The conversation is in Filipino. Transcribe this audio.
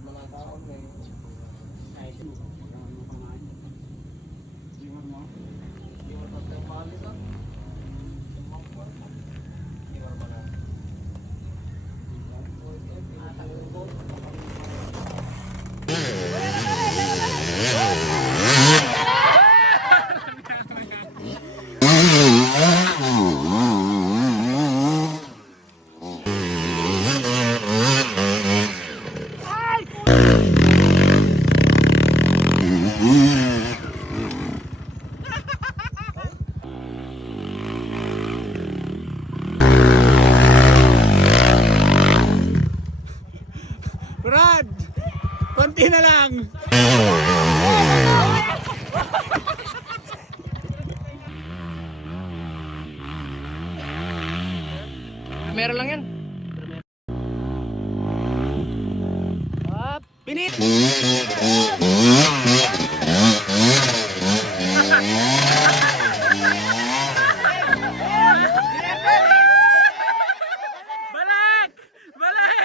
Pag mga tao may kahit mo, magkakaroon mo pangain. Iwan mo. Iwan pag tayo paalis ah. Sumang po. Brad! Konti na lang! Meron lang yan. ビニッ